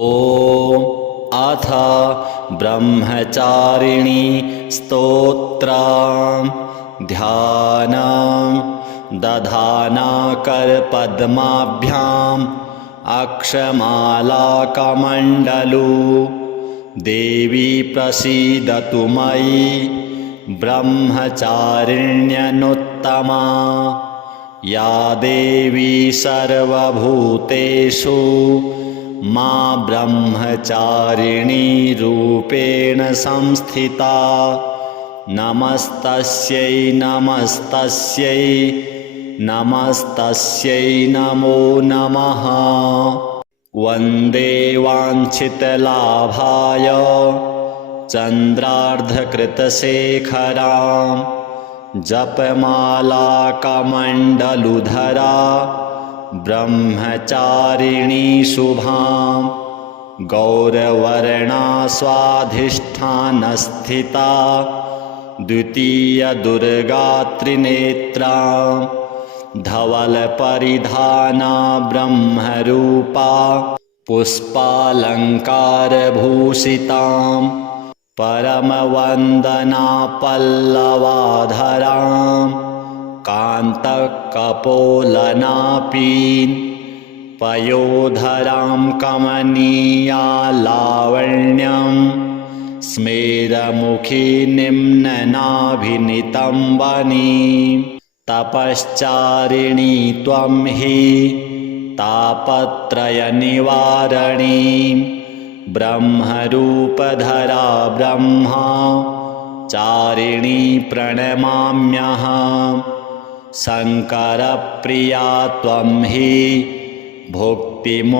ॐ अथ ब्रह्मचारिणी स्तोत्रम् ध्यानं दधाना करपद्माभ्याम् अक्षमालाकमण्डलू देवी प्रसीदतु मयि ब्रह्मचारिण्यनुत्तमा या देवी सर्वभूतेषु मा ब्रह्मचारिणी रूपेण संस्थिता। नमस्तस्यै नमस्तस्यै नमस्तस्यै नमो नमः। वन्दे वाञ्छितलाभाय चन्द्रार्धकृतशेखरां जपमाला कमण्डलुधरा ब्रह्मचारिणी शुभां गौरवर्णा स्वाधिष्ठानस्थिता द्वितीय दुर्गा त्रिनेत्रा धवलपरिधाना ब्रह्मरूपा पुष्पालङ्कारभूषितां परमवन्दना पल्लवाधरां कान्तकपोलनापीन् पयोधरां कमनीया लावण्यं स्मेरमुखी निम्ननाभिनितम्बनीं तपश्चारिणी त्वं हि तापत्रयनिवारणीं ब्रह्मरूपधरा ब्रह्मचारिणी प्रणमाम्यहम्। शङ्करप्रिया त्वं हि भुक्तिमुक्तिदायिनी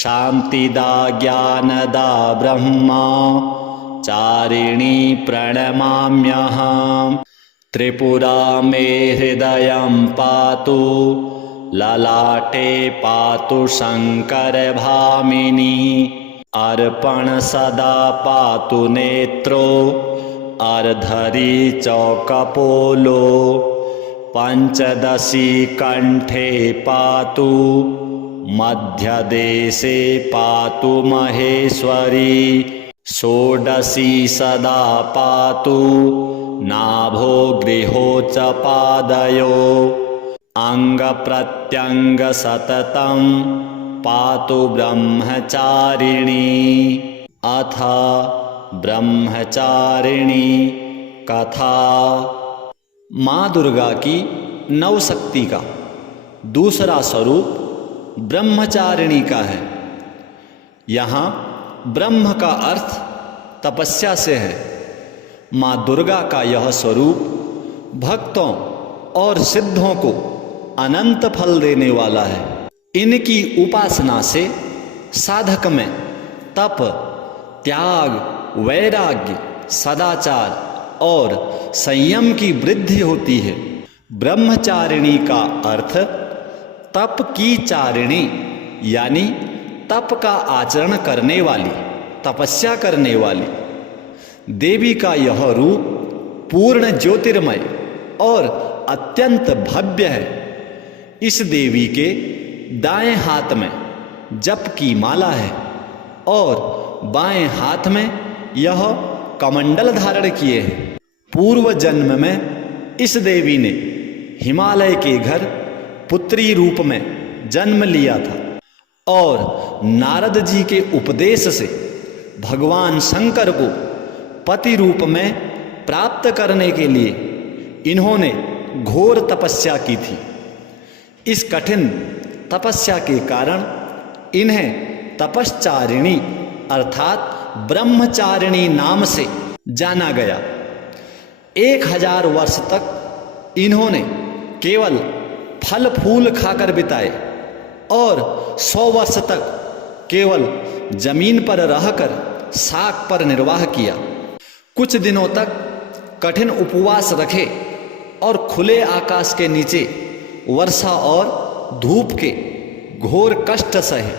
शान्तिदा ज्ञानदा ब्रह्मचारिणी प्रणमाम्यहम्। त्रिपुरा मे हृदयं पातु ललाटे पातु शङ्करभामिनी अर्पण सदा पातु नेत्रो अर्धरी चौकपोलो पञ्चदशी कण्ठे पातु मध्यदेशे पातु महेश्वरी षोडशी सदा पातु नाभो गृहो च पादयो अङ्गप्रत्यङ्ग सततं पातु ब्रह्मचारिणी। अथ ब्रह्मचारिणी कथा। माँ दुर्गा की नवशक्ति का दूसरा स्वरूप ब्रह्मचारिणी का है। यहाँ ब्रह्म का अर्थ तपस्या से है। माँ दुर्गा का यह स्वरूप भक्तों और सिद्धों को अनंत फल देने वाला है। इनकी उपासना से साधक में तप, त्याग, वैराग्य, सदाचार और संयम की वृद्धि होती है। ब्रह्मचारिणी का अर्थ तप की चारिणी यानी तप का आचरण करने वाली, तपस्या करने वाली। देवी का यह रूप पूर्ण ज्योतिर्मय और अत्यंत भव्य है। इस देवी के दाएं हाथ में जप की माला है और बाएं हाथ में यह कमंडल धारण किए हैं। पूर्व जन्म में इस देवी ने हिमालय के घर पुत्री रूप में जन्म लिया था और नारद जी के उपदेश से भगवान शंकर को पति रूप में प्राप्त करने के लिए इन्होंने घोर तपस्या की थी। इस कठिन तपस्या के कारण इन्हें तपश्चारिणी अर्थात ब्रह्मचारिणी नाम से जाना गया। 1000 वर्ष तक इन्होंने केवल फल फूल खाकर बिताए और 100 वर्ष तक केवल जमीन पर रहकर शाक पर निर्वाह किया। कुछ दिनों तक कठिन उपवास रखे और खुले आकाश के नीचे वर्षा और धूप के घोर कष्ट सहे।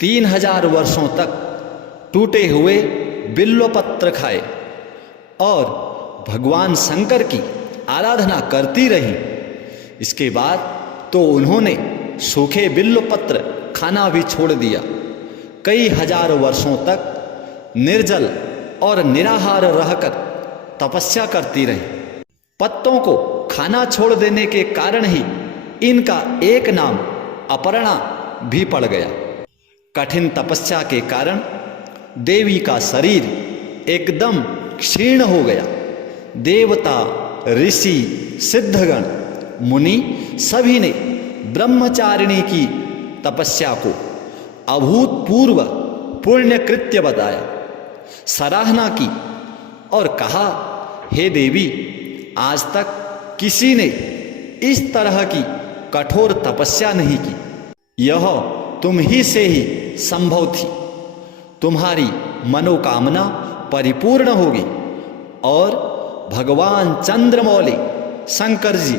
3000 वर्षों तक टूटे हुए बिल्वपत्र खाए और भगवान शंकर की आराधना करती रही। इसके बाद तो उन्होंने सूखे बिल्व पत्र खाना भी छोड़ दिया। कई हजार वर्षों तक निर्जल और निराहार रहकर तपस्या करती रही। पत्तों को खाना छोड़ देने के कारण ही इनका एक नाम अपर्णा भी पड़ गया। कठिन तपस्या के कारण देवी का शरीर एकदम क्षीण हो गया। देवता, ऋषि, सिद्धगण, मुनि सभी ने ब्रह्मचारिणी की तपस्या को अभूतपूर्व पुण्य कृत्य बताया, सराहना की और कहा, हे देवी, आज तक किसी ने इस तरह की कठोर तपस्या नहीं की। यह तुम ही से ही संभव थी। तुम्हारी मनोकामना परिपूर्ण होगी और भगवान चंद्रमौली शंकर जी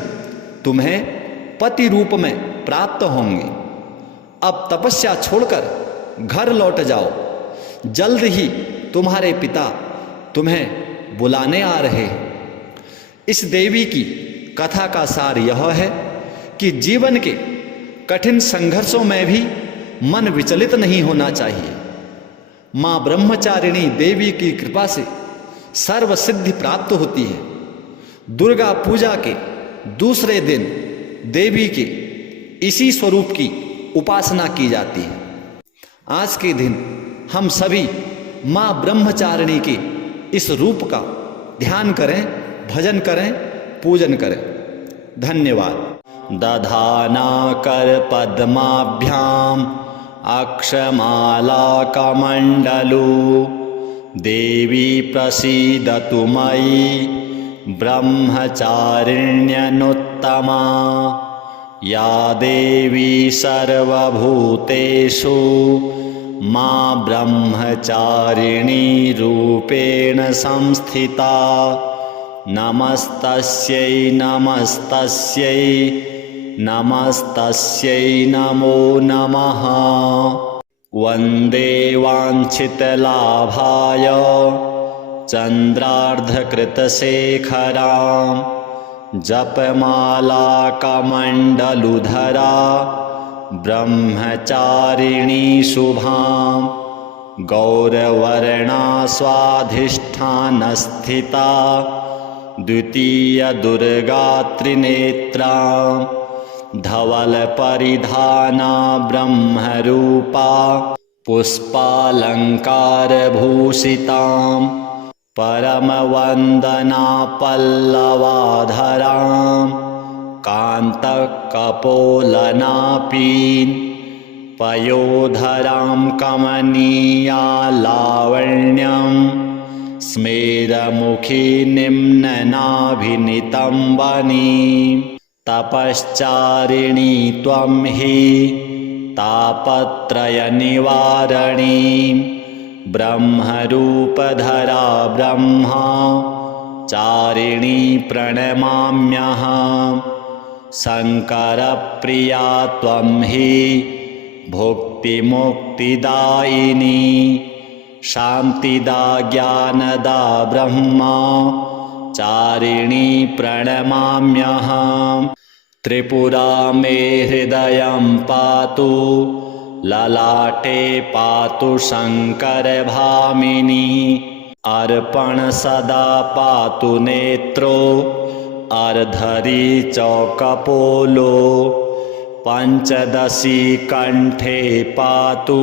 तुम्हें पति रूप में प्राप्त होंगे। अब तपस्या छोड़कर घर लौट जाओ। जल्द ही तुम्हारे पिता तुम्हें बुलाने आ रहे हैं। इस देवी की कथा का सार यह है कि जीवन के कठिन संघर्षों में भी मन विचलित नहीं होना चाहिए। माँ ब्रह्मचारिणी देवी की कृपा से सर्व सिद्धि प्राप्त होती है। दुर्गा पूजा के दूसरे दिन देवी के इसी स्वरूप की उपासना की जाती है। आज के दिन हम सभी माँ ब्रह्मचारिणी के इस रूप का ध्यान करें, भजन करें, पूजन करें। धन्यवाद। दधाना कर पद्माभ्याम अक्षमाला कमंडलू देवी प्रसीदतु मयि ब्रह्मचारिण्यनुत्तमा या देवी सर्वभूतेषु मां ब्रह्मचारिणी रूपेण संस्थिता। नमस्तस्यै नमस्तस्यै नमस्तस्यै नमो नमः। वन्दे वाञ्छितलाभाय चन्द्रार्धकृतशेखरां जपमाला कमण्डलुधरा ब्रह्मचारिणी शुभां गौरवर्णा स्वाधिष्ठानस्थिता द्वितीय दुर्गा त्रिनेत्रां धवलपरिधाना ब्रह्मरूपा पुष्पालङ्कारभूषितां परमवन्दना पल्लवाधरां कान्तकपोलनापीन् पयोधरां कमनीया लावण्यं स्मेरमुखी निम्ननाभिनितम्बनीं तपश्चारिणी त्वं हि तापत्रयनिवारणीं ब्रह्मरूपधरा ब्रह्मचारिणी प्रणमाम्यहम्। शङ्करप्रिया त्वं हि भुक्तिमुक्तिदायिनी शान्तिदा ज्ञानदा ब्रह्मचारिणी प्रणमाम्यहम्। त्रिपुरा मे हृदयं पातु ललाटे पातु शङ्करभामिनी अर्पण सदा पातु नेत्रो अर्धरी चौकपोलो पंचदशी कंठे पातु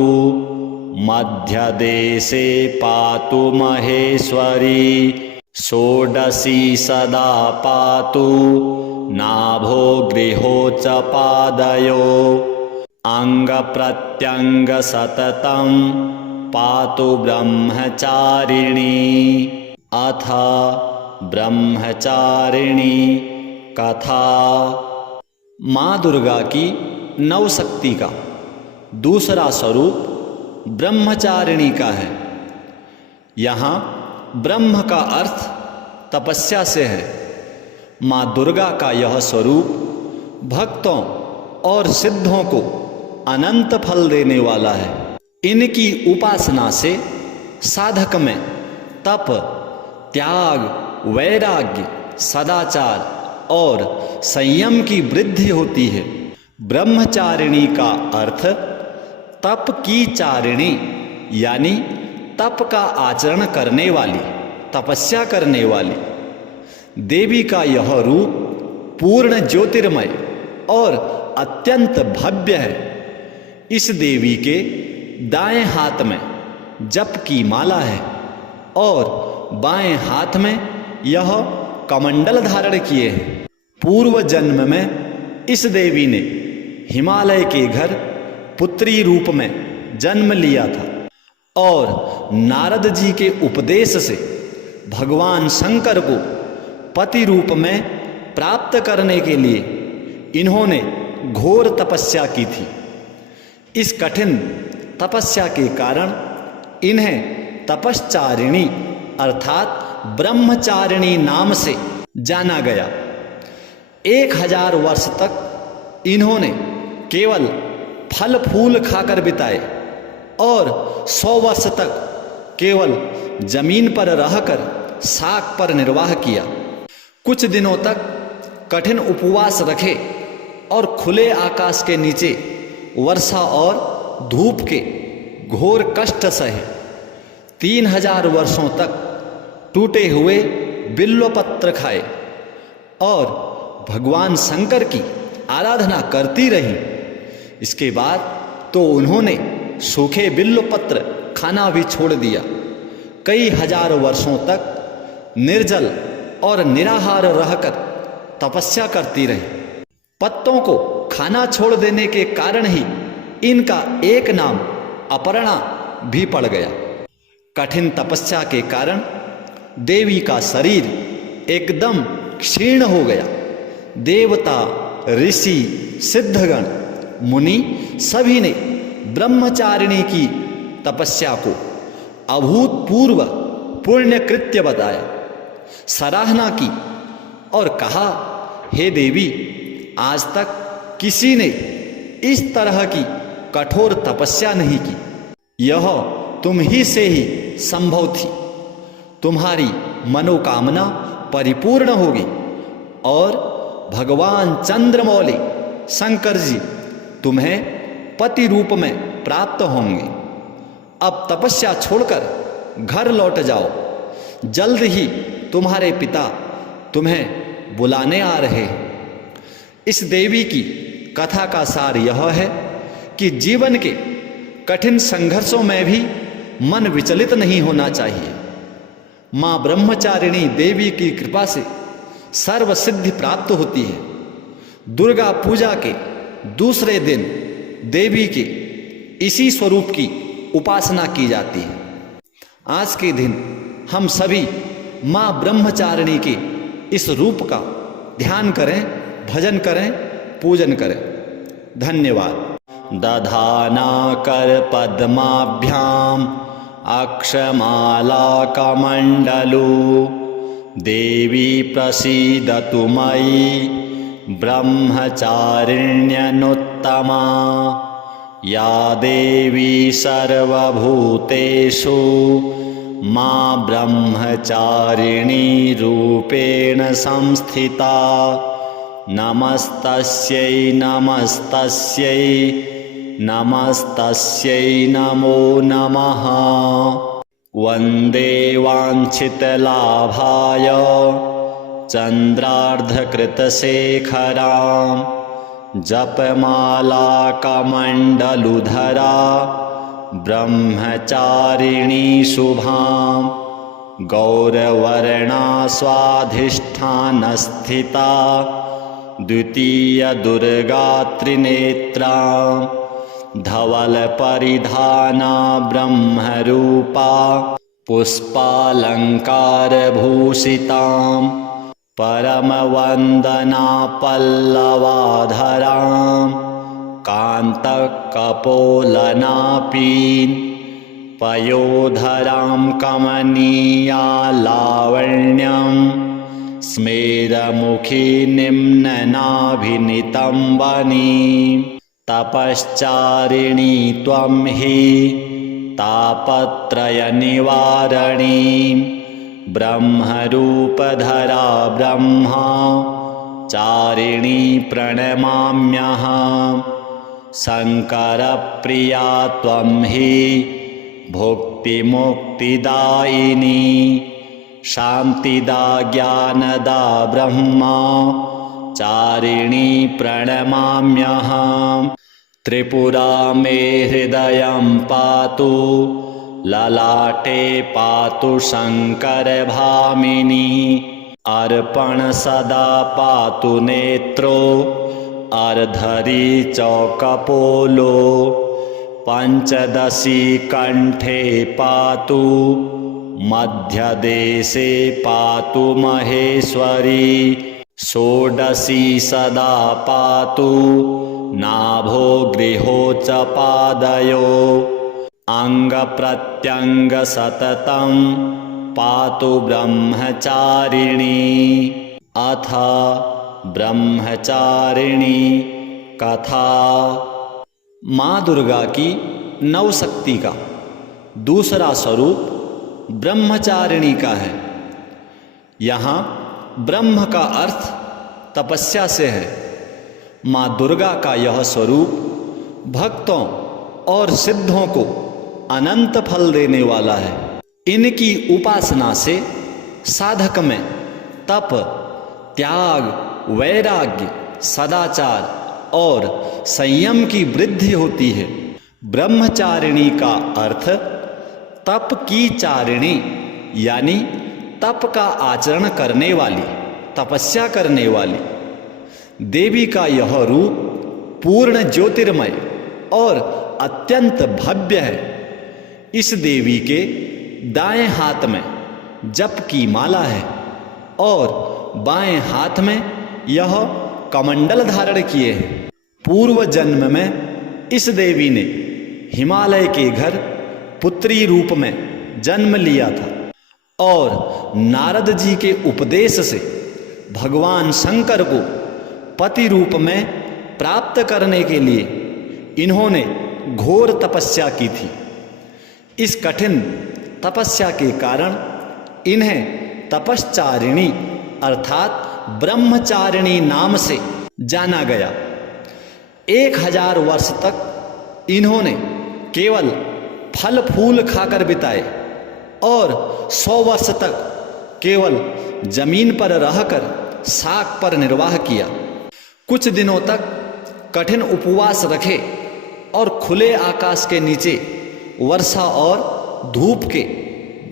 मध्यदेशे पातु महेश्वरी षोडशी सदा पातु नाभो गृहो च पादयो अंगप्रत्यंग सततं पातु ब्रह्मचारिणी। अथ ब्रह्मचारिणी कथा। माँ दुर्गा की नवशक्ति का दूसरा स्वरूप ब्रह्मचारिणी का है। यहाँ ब्रह्म का अर्थ तपस्या से है। माँ दुर्गा का यह स्वरूप भक्तों और सिद्धों को अनंत फल देने वाला है। इनकी उपासना से साधक में तप, त्याग, वैराग्य, सदाचार और संयम की वृद्धि होती है। ब्रह्मचारिणी का अर्थ तप की चारिणी यानी तप का आचरण करने वाली, तपस्या करने वाली। देवी का यह रूप पूर्ण ज्योतिर्मय और अत्यंत भव्य है। इस देवी के दाएं हाथ में जप की माला है और बाएं हाथ में यह कमंडल धारण किए हैं। पूर्व जन्म में इस देवी ने हिमालय के घर पुत्री रूप में जन्म लिया था और नारद जी के उपदेश से भगवान शंकर को पति रूप में प्राप्त करने के लिए इन्होंने घोर तपस्या की थी। इस कठिन तपस्या के कारण इन्हें तपश्चारिणी अर्थात ब्रह्मचारिणी नाम से जाना गया। 1000 वर्ष तक इन्होंने केवल फल फूल खाकर बिताए और 100 वर्ष तक केवल जमीन पर रहकर शाक पर निर्वाह किया। कुछ दिनों तक कठिन उपवास रखे और खुले आकाश के नीचे वर्षा और धूप के घोर कष्ट सहे। 3000 वर्षों तक टूटे हुए बिल्वपत्र खाए और भगवान शंकर की आराधना करती रही। इसके बाद तो उन्होंने सूखे बिल्वपत्र खाना भी छोड़ दिया। कई हजार वर्षों तक निर्जल और निराहार रहकर तपस्या करती रही। पत्तों को खाना छोड़ देने के कारण ही इनका एक नाम अपर्णा भी पड़ गया। कठिन तपस्या के कारण देवी का शरीर एकदम क्षीण हो गया। देवता, ऋषि, सिद्धगण, मुनि सभी ने ब्रह्मचारिणी की तपस्या को अभूतपूर्व पुण्य कृत्य बताया, सराहना की और कहा, हे देवी, आज तक किसी ने इस तरह की कठोर तपस्या नहीं की। यह तुम ही से ही संभव थी। तुम्हारी मनोकामना परिपूर्ण होगी और भगवान चंद्रमौली शंकर जी तुम्हें पति रूप में प्राप्त होंगे। अब तपस्या छोड़कर घर लौट जाओ। जल्द ही तुम्हारे पिता तुम्हें बुलाने आ रहे हैं। इस देवी की कथा का सार यह है कि जीवन के कठिन संघर्षों में भी मन विचलित नहीं होना चाहिए। माँ ब्रह्मचारिणी देवी की कृपा से सर्व सिद्धि प्राप्त होती है। दुर्गा पूजा के दूसरे दिन देवी के इसी स्वरूप की उपासना की जाती है। आज के दिन हम सभी माँ ब्रह्मचारिणी के इस रूप का ध्यान करें, भजन करें, पूजन करें। धन्यवाद। दधाना कर पद्माभ्याम अक्षमाला कमंडलू देवी प्रसीदतु मयि ब्रह्मचारिण्यनुत्तमा या देवी सर्वभूतेषु मां ब्रह्मचारिणी रूपेण संस्थिता। नमस्तस्यै नमस्तस्यै नमस्तस्यै नमो नमः। वन्दे वाञ्छितलाभाय चन्द्रार्धकृतशेखरां जपमाला कमण्डलुधरा ब्रह्मचारिणी शुभां गौरवर्णा स्वाधिष्ठानस्थिता द्वितीय दुर्गा त्रिनेत्रा धवलपरिधाना ब्रह्मरूपा पुष्पालङ्कारभूषितां परमवन्दना पल्लवाधरां कान्तकपोलनापीन् पयोधरां कमनीया लावण्यं स्मेरमुखी निम्ननाभिनितम्बनीं तपश्चारिणी त्वं हि तापत्रयनिवारणीं ब्रह्मरूपधरा ब्रह्मा चारिणी प्रणमाम्यहं शंकर प्रिया त्वं हि भुक्ति मुक्तिदायिनी शांतिदा ज्ञानदा ब्रह्मा चारिणी प्रणमाम्यहम् त्रिपुरा मे हृदयं पातु ललाटे पातु शंकर भामिनी अर्पण सदा पातु नेत्रो अर्धरी चौकपोलो पंचदशी कंठे पातु मध्यदेशे पातु महेश्वरी षोडशी सदा पातु नाभो गृहो च पादयो अंग प्रत्यंग सततं पातु ब्रह्मचारिणी। अथ ब्रह्मचारिणी कथा। माँ दुर्गा की नवशक्ति का दूसरा स्वरूप ब्रह्मचारिणी का है। यहाँ ब्रह्म का अर्थ तपस्या से है। माँ दुर्गा का यह स्वरूप भक्तों और सिद्धों को अनंत फल देने वाला है। इनकी उपासना से साधक में तप, त्याग, वैराग्य, सदाचार और संयम की वृद्धि होती है। ब्रह्मचारिणी का अर्थ तप की चारिणी यानी तप का आचरण करने वाली, तपस्या करने वाली। देवी का यह रूप पूर्ण ज्योतिर्मय और अत्यंत भव्य है। इस देवी के दाएं हाथ में जप की माला है और बाएं हाथ में यह कमंडल धारण किए हैं। पूर्व जन्म में इस देवी ने हिमालय के घर पुत्री रूप में जन्म लिया था और नारद जी के उपदेश से भगवान शंकर को पति रूप में प्राप्त करने के लिए इन्होंने घोर तपस्या की थी। इस कठिन तपस्या के कारण इन्हें तपश्चारिणी अर्थात ब्रह्मचारिणी नाम से जाना गया। 1000 वर्ष तक इन्होंने केवल फल फूल खाकर बिताए और 100 वर्ष तक केवल जमीन पर रहकर शाक पर निर्वाह किया। कुछ दिनों तक कठिन उपवास रखे और खुले आकाश के नीचे वर्षा और धूप के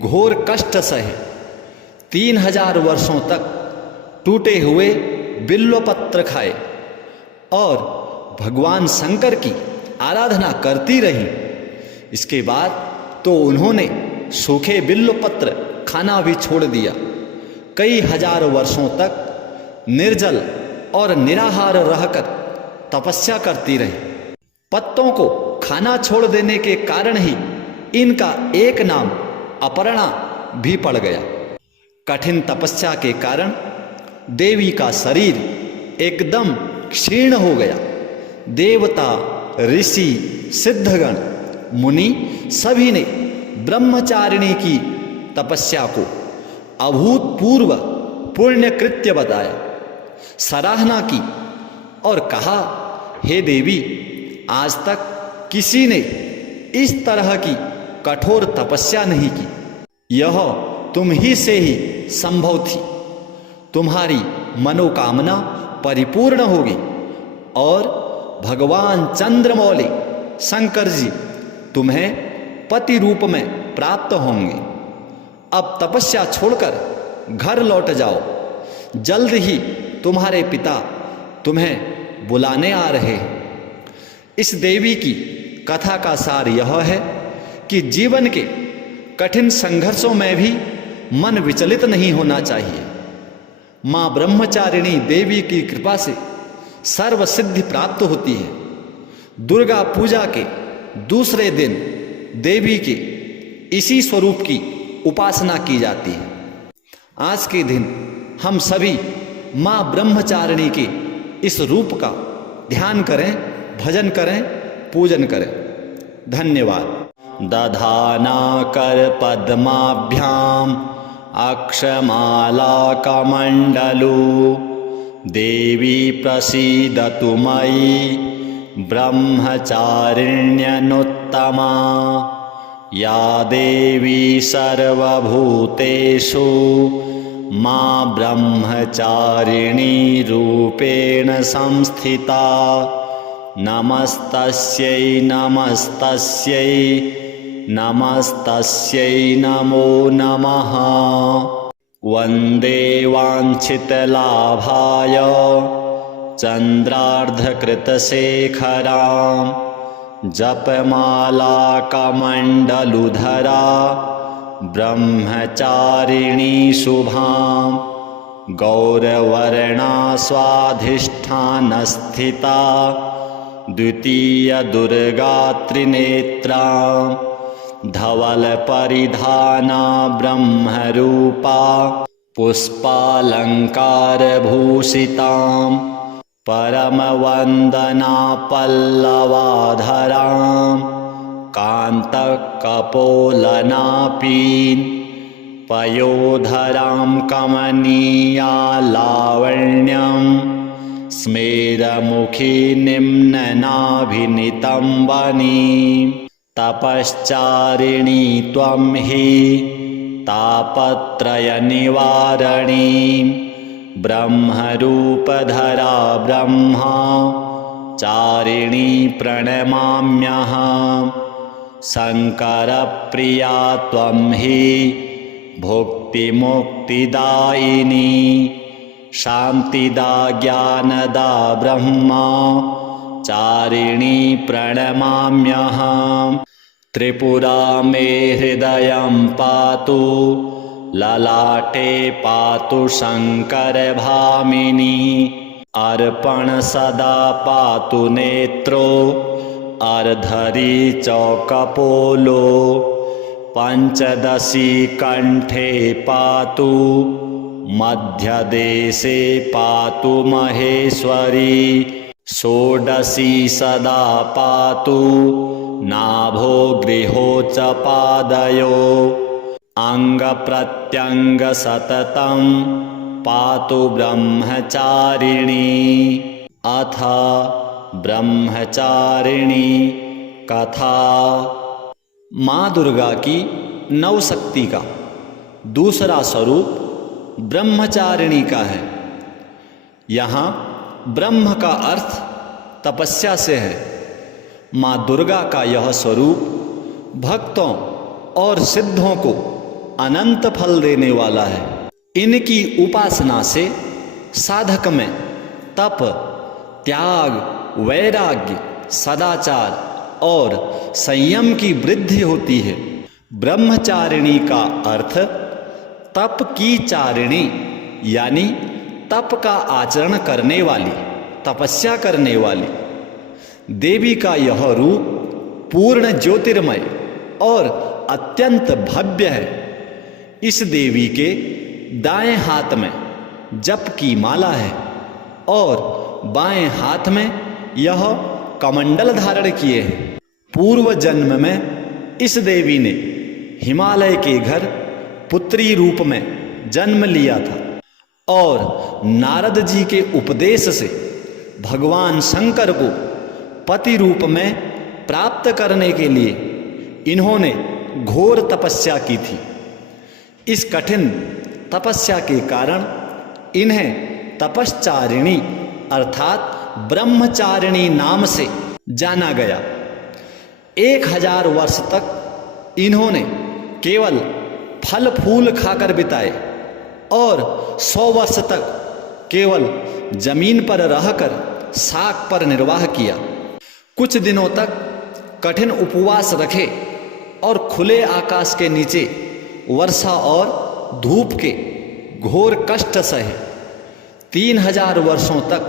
घोर कष्ट सहे। 3000 वर्षों तक टूटे हुए बिल्वपत्र खाए और भगवान शंकर की आराधना करती रही। इसके बाद तो उन्होंने सूखे बिल्वपत्र खाना भी छोड़ दिया। कई हजार वर्षों तक निर्जल और निराहार रहकर तपस्या करती रही। पत्तों को खाना छोड़ देने के कारण ही इनका एक नाम अपर्णा भी पड़ गया। कठिन तपस्या के कारण देवी का शरीर एकदम क्षीण हो गया। देवता, ऋषि, सिद्धगण, मुनि सभी ने ब्रह्मचारिणी की तपस्या को अभूतपूर्व पुण्य कृत्य बताया, सराहना की और कहा, हे देवी, आज तक किसी ने इस तरह की कठोर तपस्या नहीं की। यह तुम ही से ही संभव थी। तुम्हारी मनोकामना परिपूर्ण होगी और भगवान चंद्रमौली शंकर जी तुम्हें पति रूप में प्राप्त होंगे। अब तपस्या छोड़कर घर लौट जाओ। जल्द ही तुम्हारे पिता तुम्हें बुलाने आ रहे हैं। इस देवी की कथा का सार यह है कि जीवन के कठिन संघर्षों में भी मन विचलित नहीं होना चाहिए। माँ ब्रह्मचारिणी देवी की कृपा से सर्व सिद्धि प्राप्त होती है। दुर्गा पूजा के दूसरे दिन देवी के इसी स्वरूप की उपासना की जाती है। आज के दिन हम सभी माँ ब्रह्मचारिणी के इस रूप का ध्यान करें, भजन करें, पूजन करें। धन्यवाद। दधाना कर पद्माभ्याम अक्षमाला कमंडलू देवी प्रसीदतु मयि ब्रह्मचारिण्यनुत्तमा या देवी सर्वभूतेषु मां ब्रह्मचारिणी रूपेण संस्थिता। नमस्तस्यै नमस्तस्यै नमस्तस्यै नमो नमः। वन्दे वाञ्छितलाभाय चन्द्रार्धकृतशेखरां जपमाला कमण्डलुधरा ब्रह्मचारिणी शुभां गौरवर्णा स्वाधिष्ठानस्थिता द्वितीय दुर्गा त्रिनेत्रा धवलपरिधाना ब्रह्मरूपा पुष्पालङ्कारभूषितां परमवन्दना पल्लवाधरां कान्तकपोलनापीन् पयोधरां कमनीया लावण्यं स्मेरमुखी निम्ननाभिनितम्बनीं तपश्चारिणी त्वं हि तापत्रयनिवारणीं ब्रह्मरूपधरा ब्रह्मा चारिणी प्रणमाम्यहम्। शङ्करप्रिया त्वं हि भुक्तिमुक्तिदायिनी शान्तिदा ज्ञानदा ब्रह्मा चारिणी प्रणमाम्यहम्। त्रिपुरा मे हृदयं पातु ललाटे पातु शङ्करभामिनी अर्पण सदा पातु नेत्रो अर्धरी चौकपोलो पंचदशी कंठे पातु मध्यदेशे पातु महेश्वरी षोडशी सदा पातु नाभो गृहो च पादयो अंगप्रत्यंग सततं पातु ब्रह्मचारिणी। अथ ब्रह्मचारिणी कथा। माँ दुर्गा की नवशक्ति का दूसरा स्वरूप ब्रह्मचारिणी का है। यहाँ ब्रह्म का अर्थ तपस्या से है। माँ दुर्गा का यह स्वरूप भक्तों और सिद्धों को अनंत फल देने वाला है। इनकी उपासना से साधक में तप, त्याग, वैराग्य, सदाचार और संयम की वृद्धि होती है। ब्रह्मचारिणी का अर्थ तप की चारिणी यानी तप का आचरण करने वाली, तपस्या करने वाली। देवी का यह रूप पूर्ण ज्योतिर्मय और अत्यंत भव्य है। इस देवी के दाएं हाथ में जप की माला है और बाएं हाथ में यह कमंडल धारण किए हैं। पूर्व जन्म में इस देवी ने हिमालय के घर पुत्री रूप में जन्म लिया था और नारद जी के उपदेश से भगवान शंकर को पति रूप में प्राप्त करने के लिए इन्होंने घोर तपस्या की थी। इस कठिन तपस्या के कारण इन्हें तपश्चारिणी अर्थात ब्रह्मचारिणी नाम से जाना गया। 1000 वर्ष तक इन्होंने केवल फल फूल खाकर बिताए और 100 वर्ष तक केवल जमीन पर रहकर शाक पर निर्वाह किया। कुछ दिनों तक कठिन उपवास रखे और खुले आकाश के नीचे वर्षा और धूप के घोर कष्ट सहे। 3000 वर्षों तक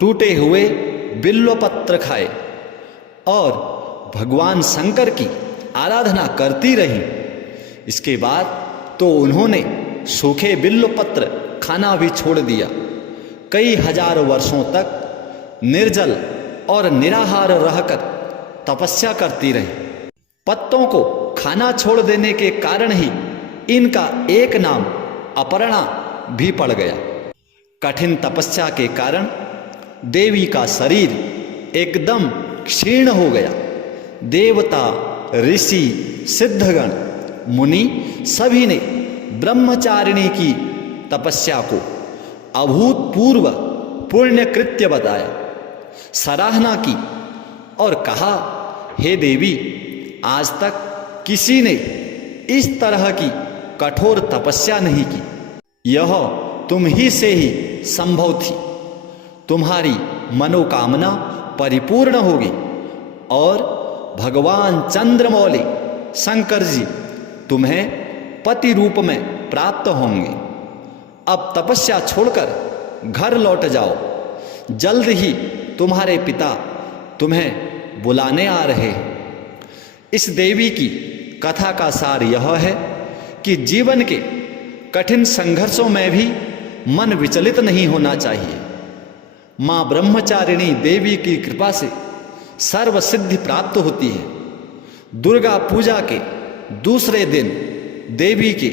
टूटे हुए बिल्वपत्र खाए और भगवान शंकर की आराधना करती रही। इसके बाद तो उन्होंने सूखे बिल्वपत्र खाना भी छोड़ दिया। कई हजार वर्षों तक निर्जल और निराहार रहकर तपस्या करती रही। पत्तों को खाना छोड़ देने के कारण ही इनका एक नाम अपर्णा भी पड़ गया। कठिन तपस्या के कारण देवी का शरीर एकदम क्षीण हो गया। देवता, ऋषि, सिद्धगण, मुनि सभी ने ब्रह्मचारिणी की तपस्या को अभूतपूर्व पुण्य कृत्य बताया, सराहना की और कहा, हे देवी, आज तक किसी ने इस तरह की कठोर तपस्या नहीं की। यह तुम ही से ही संभव थी। तुम्हारी मनोकामना परिपूर्ण होगी और भगवान चंद्रमौली शंकर जी तुम्हें पति रूप में प्राप्त होंगे। अब तपस्या छोड़कर घर लौट जाओ। जल्द ही तुम्हारे पिता तुम्हें बुलाने आ रहे हैं। इस देवी की कथा का सार यह है कि जीवन के कठिन संघर्षों में भी मन विचलित नहीं होना चाहिए। माँ ब्रह्मचारिणी देवी की कृपा से सर्व सिद्धि प्राप्त होती है। दुर्गा पूजा के दूसरे दिन देवी के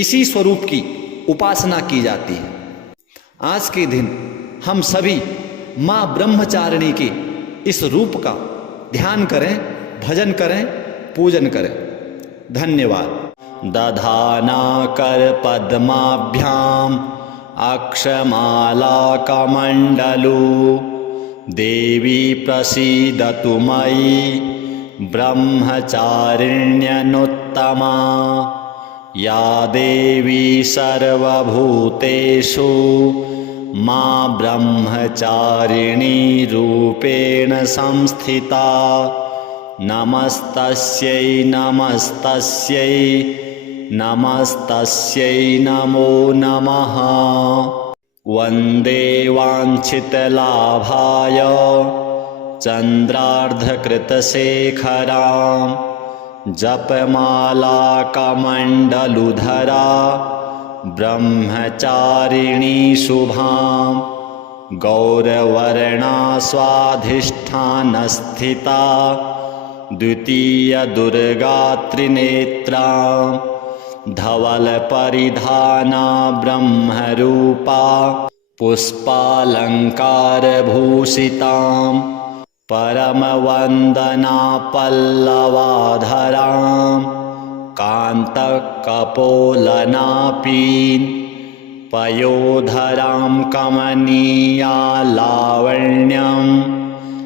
इसी स्वरूप की उपासना की जाती है। आज के दिन हम सभी माँ ब्रह्मचारिणी के इस रूप का ध्यान करें, भजन करें, पूजन करें। धन्यवाद। दधाना कर पद्माभ्याम अक्षमाला कमंडलू देवी प्रसीदतु मयि ब्रह्मचारिण्यनुत्तमा या देवी सर्वभूतेषु मां ब्रह्मचारिणी रूपेण संस्थिता। नमस्तस्यै नमस्तस्यै नमस्तस्यै नमो नमः। वन्दे वाञ्छितलाभाय चन्द्रार्धकृतशेखरां जपमाला कमण्डलुधरा ब्रह्मचारिणी शुभां गौरवर्णा स्वाधिष्ठानस्थिता द्वितीय दुर्गा त्रिनेत्रा धवलपरिधाना ब्रह्मरूपा पुष्पालङ्कारभूषितां परमवन्दना पल्लवाधरां कान्तकपोलनापीन् पयोधरां कमनीया लावण्यं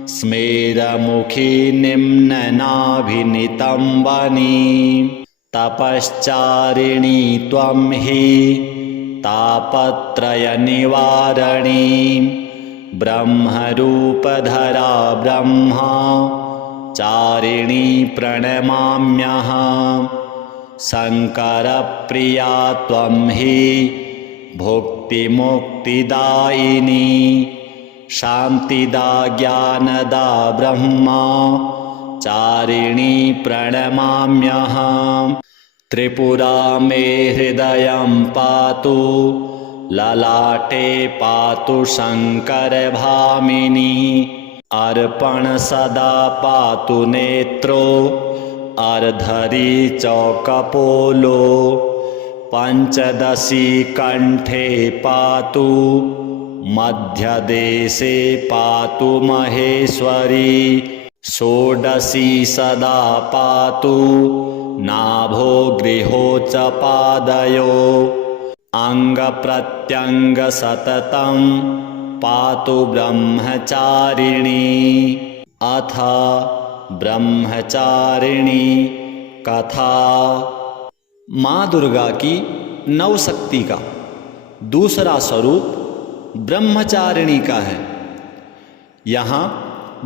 स्मेरमुखी निम्ननाभिनितम्बनीं तपश्चारिणी त्वं हि तापत्रयनिवारणीं ब्रह्मरूपधरा ब्रह्मचारिणी प्रणमाम्यहम्। शङ्करप्रिया त्वं हि भुक्तिमुक्तिदायिनी शान्तिदा ज्ञानदा ब्रह्मचारिणी प्रणमाम्यहम्। त्रिपुरा मे हृदयं पातु ललाटे पातु शङ्करभामिनी अर्पण सदा पातु नेत्रो अर्धरी चौकपोलो पंचदशी कंठे पातु मध्यदेशे पातु महेश्वरी षोडशी सदा पातु नाभो गृहो च पादयो अंगप्रत्यंग सततं पातु ब्रह्मचारिणी। अथ ब्रह्मचारिणी कथा। माँ दुर्गा की नवशक्ति का दूसरा स्वरूप ब्रह्मचारिणी का है। यहाँ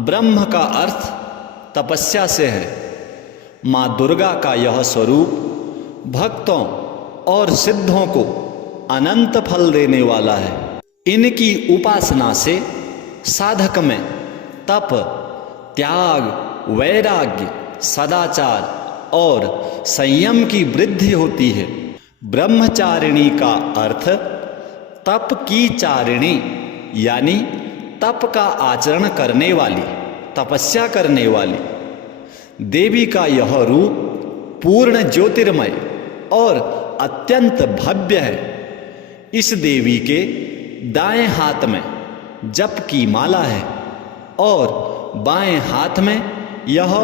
ब्रह्म का अर्थ तपस्या से है। माँ दुर्गा का यह स्वरूप भक्तों और सिद्धों को अनंत फल देने वाला है। इनकी उपासना से साधक में तप, त्याग, वैराग्य, सदाचार और संयम की वृद्धि होती है। ब्रह्मचारिणी का अर्थ तप की चारिणी यानी तप का आचरण करने वाली, तपस्या करने वाली। देवी का यह रूप पूर्ण ज्योतिर्मय और अत्यंत भव्य है। इस देवी के दाएं हाथ में जप की माला है और बाएं हाथ में यह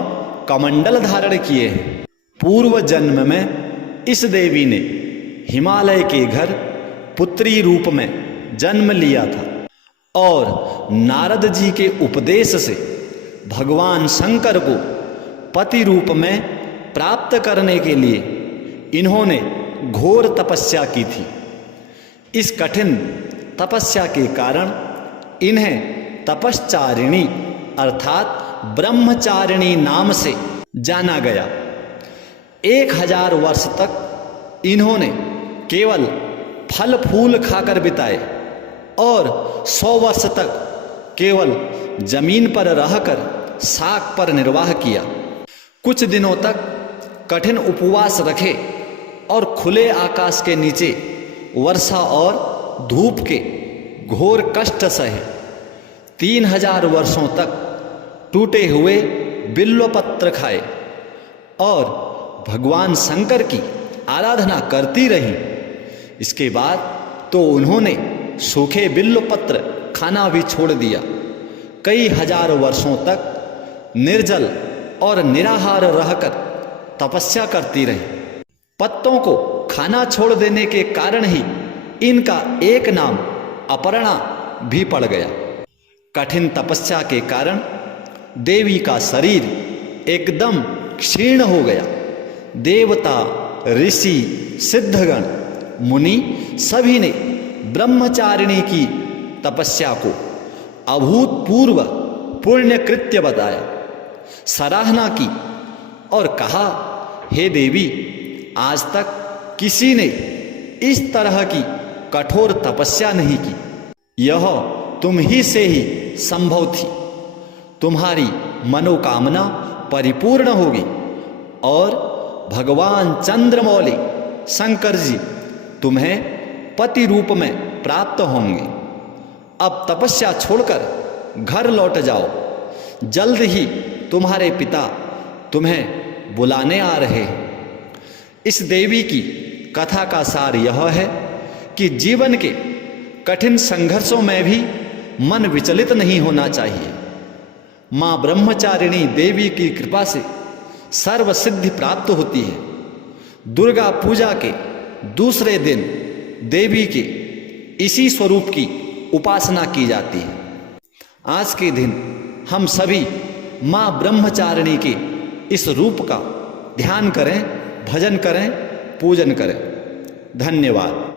कमंडल धारण किए हैं। पूर्व जन्म में इस देवी ने हिमालय के घर पुत्री रूप में जन्म लिया था और नारद जी के उपदेश से भगवान शंकर को पति रूप में प्राप्त करने के लिए इन्होंने घोर तपस्या की थी। इस कठिन तपस्या के कारण इन्हें तपश्चारिणी अर्थात ब्रह्मचारिणी नाम से जाना गया। 1000 वर्ष तक इन्होंने केवल फल फूल खाकर बिताए और 100 वर्ष तक केवल जमीन पर रहकर शाक पर निर्वाह किया। कुछ दिनों तक कठिन उपवास रखे और खुले आकाश के नीचे वर्षा और धूप के घोर कष्ट सहे। 3000 वर्षों तक टूटे हुए बिल्वपत्र खाए और भगवान शंकर की आराधना करती रही। इसके बाद तो उन्होंने सूखे बिल्वपत्र खाना भी छोड़ दिया। कई हजार वर्षों तक निर्जल और निराहार रहकर तपस्या करती रही। पत्तों को खाना छोड़ देने के कारण ही इनका एक नाम अपर्णा भी पड़ गया। कठिन तपस्या के कारण देवी का शरीर एकदम क्षीण हो गया। देवता, ऋषि, सिद्धगण, मुनि सभी ने ब्रह्मचारिणी की तपस्या को अभूतपूर्व पुण्य कृत्य बताया, सराहना की और कहा, हे देवी, आज तक किसी ने इस तरह की कठोर तपस्या नहीं की। यह तुम ही से ही संभव थी। तुम्हारी मनोकामना परिपूर्ण होगी और भगवान चंद्रमौली शंकर जी तुम्हें पति रूप में प्राप्त होंगे। अब तपस्या छोड़कर घर लौट जाओ। जल्द ही तुम्हारे पिता तुम्हें बुलाने आ रहे हैं। इस देवी की कथा का सार यह है कि जीवन के कठिन संघर्षों में भी मन विचलित नहीं होना चाहिए। माँ ब्रह्मचारिणी देवी की कृपा से सर्व सिद्धि प्राप्त होती है। दुर्गा पूजा के दूसरे दिन देवी के इसी स्वरूप की उपासना की जाती है। आज के दिन हम सभी माँ ब्रह्मचारिणी के इस रूप का ध्यान करें, भजन करें, पूजन करें। धन्यवाद।